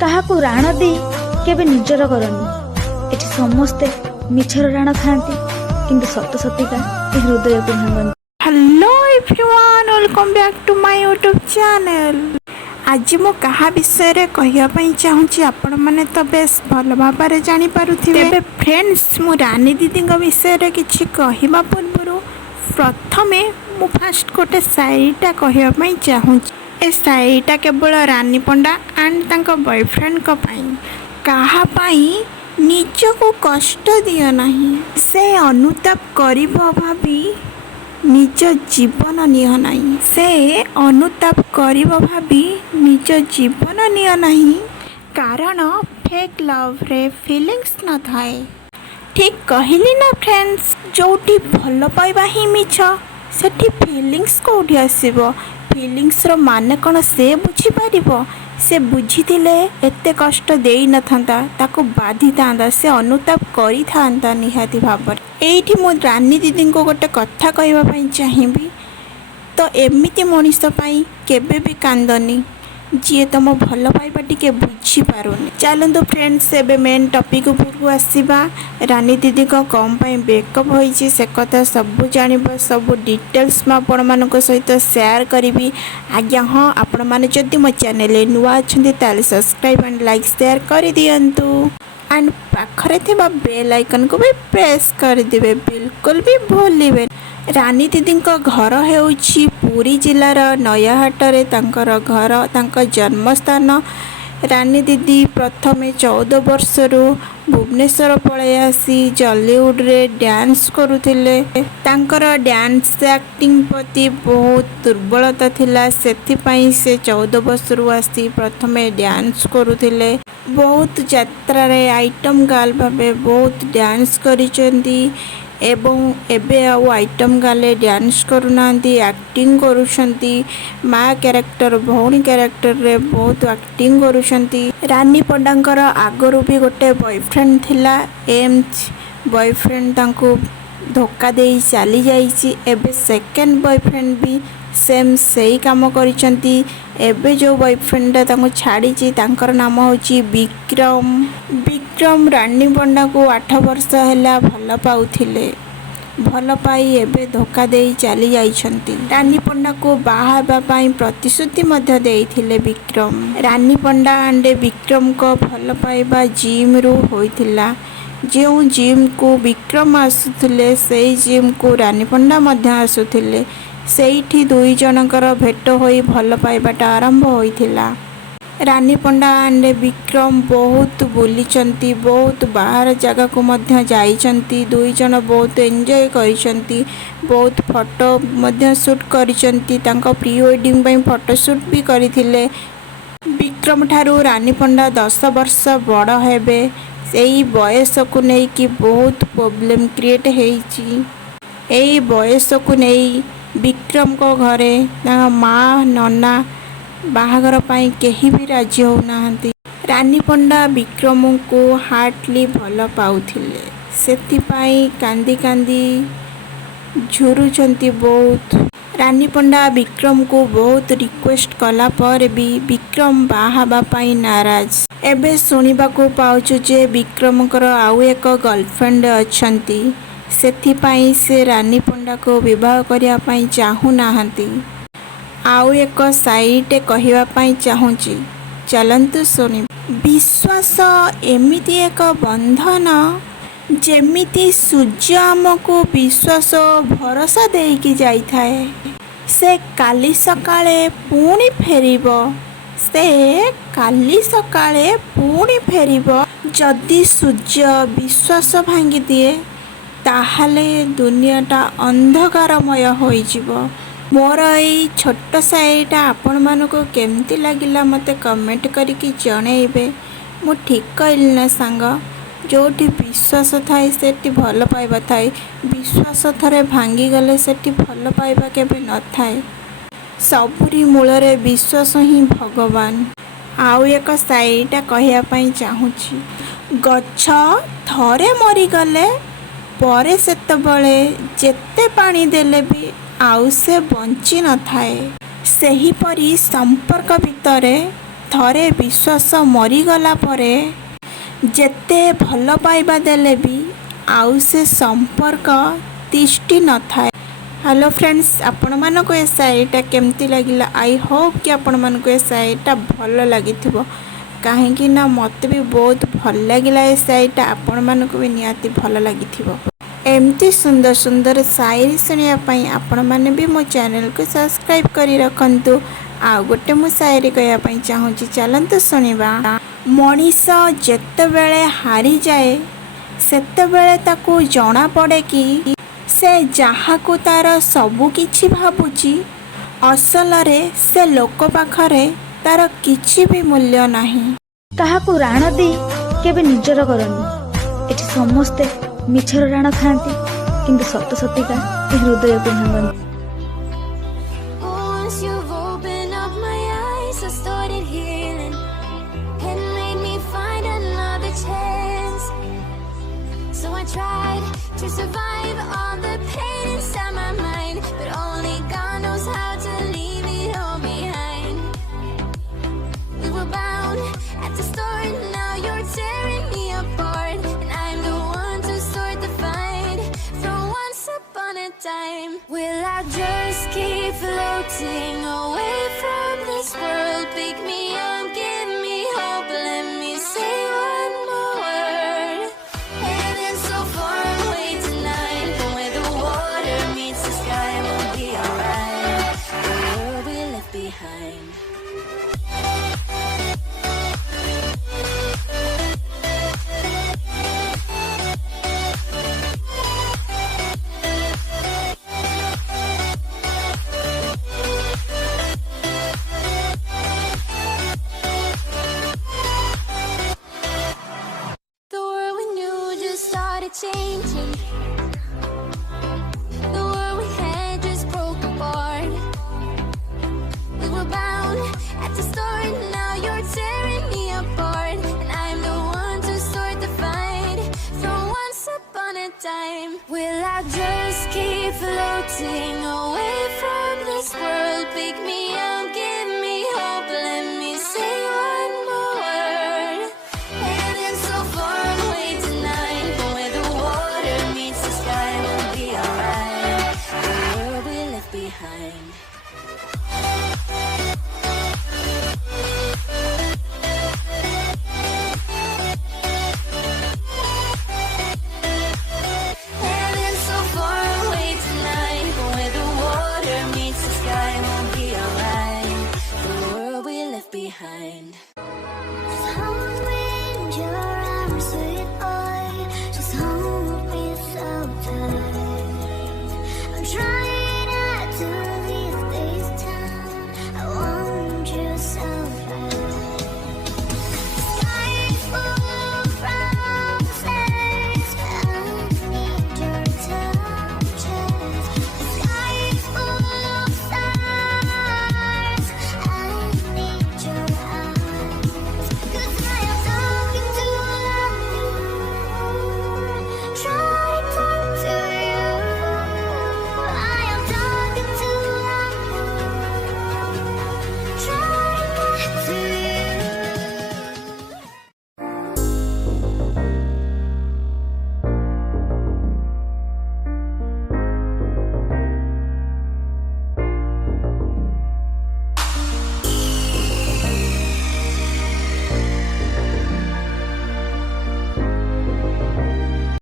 କାହାକୁ ରାଣ ଦେଇ କେବେ ନିଜର କରନି। ଏଠି ସମସ୍ତେ ମିଛର ରାଣ ଖାଆନ୍ତି, କିନ୍ତୁ ସତ ସତିକା ଏ ହୃଦୟକୁ ଭାଙ୍ଗନ୍ତି। Hello everyone, welcome back to my YouTube channel. आज मु कहा विषय रे कहिया पई चाहूची आपण माने तो बेस भल भाबरे जानि पारुथिबे। तेबे फ्रेंड्स, मु रानी दीदी विषय रे किछि कहिबा पूर्वरु प्रथमे मु फास्ट गोटे शायरीटा कहिया पई चाहूची। ए शायरीटा केवल रानी पंडा एंड तांको बॉयफ्रेंड को पई, कहा पई निजको कष्ट दियो नाही, से अनुताप करिबो भाबी निज जीवन निय नहीं। से अनुताप करिब भाबी निज जीवन निय नहीं, कारण फेक लव रे फीलिंग्स न थाए। ठीक कहली ना फ्रेंड्स, जोटी भल पाइबा ही मिछ सेठी फीलिंग्स कोठी आसीबो। फीलिंग्स रो माने कोन से बुझी पारिबो? से बुझीथिले एते कष्ट देई न थांता, ताको बाधी थांता, से अनुताप करी थांता निहाती भाबर। एठी मो रानी दीदी को गोटे कथा कहबा पई चाहिबी, तो एमिति मनीष पई केबे भी कांदनी जी तुम भल पाइबा टिके बुझी पारुनी। चलतु फ्रेंड्स, एबे मेन टॉपिक उपरकू आसीबा। रानी दीदी को कम पई ब्रेकअप होईची से कथा सब जानिबो, सब डिटेल्स में आपण मानको सहित शेयर करिवि। आज्ञा हाँ, आपण माने जदि मो चैनल नुआ अछंती ताले सब्सक्राइब एंड लाइक शेयर कर दियंतु एंड पाखरे थिबा बेल आइकन को भी प्रेस कर दिबे, बिल्कुल भी भूलिबे। रानी दीदी घर हेउछि पुरी जिलार नयाहाटरे तांकर घर, तांकर जन्मस्थान। रानी दीदी प्रथमे 14 वर्षरू भुवनेश्वर पळै आसी जॉलीवुड रे डांस करुथिले। तांकर डांस एक्टिंग प्रति बहुत दुर्बलता थिला, सेथिपई से 14 वर्षरू आसी प्रथमे डांस करुथिले। बहुत यात्रा रे आइटम गर्ल भाबे बहुत डांस करिसेंती एवं एबे आउ आइटम गाले डांस करूनांती, एक्टिंग करूछंती। माँ कैरेक्टर, भौणी कैरेक्टर रे बहुत एक्टिंग करूछंती। रानी पंडांकर आगरू भी गोटे बॉयफ्रेंड थिला, एम्स बॉयफ्रेंड तांको धोखा देई चली जाइछि। एबे सेकंड बॉयफ्रेंड भी सेम सही काम करिसेंती। एबे जो बॉयफ्रेंड तांको छाड़ीछि तांकर नाम होछि विक्रम। विक्रम रानी पंडा को 8 वर्ष हैला भल पाउथिले, भल पाई एबे धोखा देई चली जाइछंती। रानी पंडा को बाहा हेबा पई प्रतिश्रुति मध्य देइथिले विक्रम। रानी पंडा एंड विक्रम को भल पाइबा जिम रू होइथिला। जो जिम को विक्रम आसुथिले सेई जिम को रानी पंडा मध्य आसुथिले। सेठी दुई जनकर भेट होई भल पाइबाटा आरंभ होइथिला। रानी पंडा एंड विक्रम बहुत बुलीचंती, बहुत बाहर जगह को मध्य जाइचंती। दुई जन बहुत एंजॉय करिसंती, बहुत फोटो मध्य शूट करिसंती। तांको प्री वेडिंग पई फोटो शूट भी करिथिले। विक्रम ठारू रानी पंडा 10 वर्ष बड़ हेबे। सेई बयस को नै कि बहुत प्रॉब्लम क्रिएट हेइची। एई बयस को नै विक्रम को घरे माँ नना बाहाघर पाई केही भी राजी हो नाहंती। रानी पंडा विक्रम को हार्टली भल पाउथिले, सेथिपाई कांदी कांदी झुरुचंती बहुत। रानी पंडा विक्रम को बहुत रिक्वेस्ट कला पर भी विक्रम बाहाबा पाई नाराज। एबे सुनिबा को पाउछु जे विक्रम कर आउ एक गर्लफ्रेंड अछंती, सेथिपाई से रानी पंडा को विवाह करिया पाई चाहू नाहंती। आउ एक साइटे कहिबा पाई चाहूची, चलंतु सुनि। विश्वास एमिति एक बंधन, जेमिति सूर्य आमको विश्वास भरोसा देकी जाई थाए। से काली सकाळे पुणी फेरिबो, से काली सकाळे पुणी फेरिबो। जदि सूर्य विश्वास भांगी दिए ताहले दुनियाटा अंधकारमय होइजिबो। मोर एई छोट शायरीटा आपण मानको केमती लागिला मते कमेंट करिकी जणैबे। मु ठीक कहली ना सांग? जोठी विश्वास थाए सेठी भल पाइबा थाए। विश्वास थरे भांगी गले सेठी भल पाइबा केबे न थाए। सबुरी मूलरे विश्वास ही भगवान। आउ एक शायरीटा कहिया पई चाहूची। गछ थरे मरी गले परे सेतबळे जेते पानी देले भी आउ से बंची न थाए। सेही परी संपर्क भितरे ଥରେ ବିଶ୍ୱାସ ମରିଗଲା ପରେ ଯେତେ ଭଲ ପାଇବା ଦେଲେ ବି ଆଉ ସେ ସମ୍ପର୍କ ତିଷ୍ଠି ନଥାଏ। ହ୍ୟାଲୋ ଫ୍ରେଣ୍ଡସ୍, ଆପଣମାନଙ୍କୁ ଏ ଶାଢ଼ୀଟା କେମିତି ଲାଗିଲା? ଆଇ ହୋପ୍ କି ଆପଣମାନଙ୍କୁ ଏ ଶାଢ଼ୀଟା ଭଲ ଲାଗିଥିବ, କାହିଁକି ନା ମୋତେ ବି ବହୁତ ଭଲ ଲାଗିଲା ଏ ଶାଢ଼ୀଟା। ଆପଣମାନଙ୍କୁ ବି ନିହାତି ଭଲ ଲାଗିଥିବ। ଏମିତି ସୁନ୍ଦର ସୁନ୍ଦର ଶାୟରି ଶୁଣିବା ପାଇଁ ଆପଣମାନେ ବି ମୋ ଚ୍ୟାନେଲକୁ ସବସ୍କ୍ରାଇବ୍ କରି ରଖନ୍ତୁ। ଆଉ ଗୋଟେ ମୁଁ ଶାୟରି କହିବା ପାଇଁ ଚାହୁଁଛି, ଚାଲନ୍ତୁ ଶୁଣିବା। ମଣିଷ ଯେତେବେଳେ ହାରିଯାଏ ସେତେବେଳେ ତାକୁ ଜଣାପଡ଼େ କି ସେ ଯାହାକୁ ତାର ସବୁ କିଛି ଭାବୁଛି ଅସଲରେ ସେ ଲୋକ ପାଖରେ ତାର କିଛି ବି ମୂଲ୍ୟ ନାହିଁ। କାହାକୁ ରାଣ ଦେଇ କେବେ ନିଜର କରନି। ଏଠି ସମସ୍ତେ ମିଛର ରାଣ ଖାଆନ୍ତି, କିନ୍ତୁ ସତ ସତିକା ଏ ହୃଦୟକୁ ଭାଙ୍ଗନ୍ତି। Once you've opened up my eyes, I started healing and made me find another chance. So I tried to survive all the pain inside my mind, but only God knows how to leave it all behind. We were bound at the start, now you're tearing me apart, and I'm the one to start the fight. From once upon a time, will I just keep floating away from this world? Pick me up, give me hope, let me say one more word. Heaven's so far away tonight, but where the water meets the sky will be alright. The world we left behind. The world we knew just started changing. The world we had just broke apart. We were bound at the start, now you're tearing me apart, and I'm the one to start the fight. From once upon a time, will I just keep floating away from this world? Pick me up, give me hope, let me say one more word. Heaven's so far away tonight, but where the water meets the sky will be alright. The world we left behind. Heaven's so far away tonight, but where the water meets the sky will be alright. The world we left behind. Found in your arms.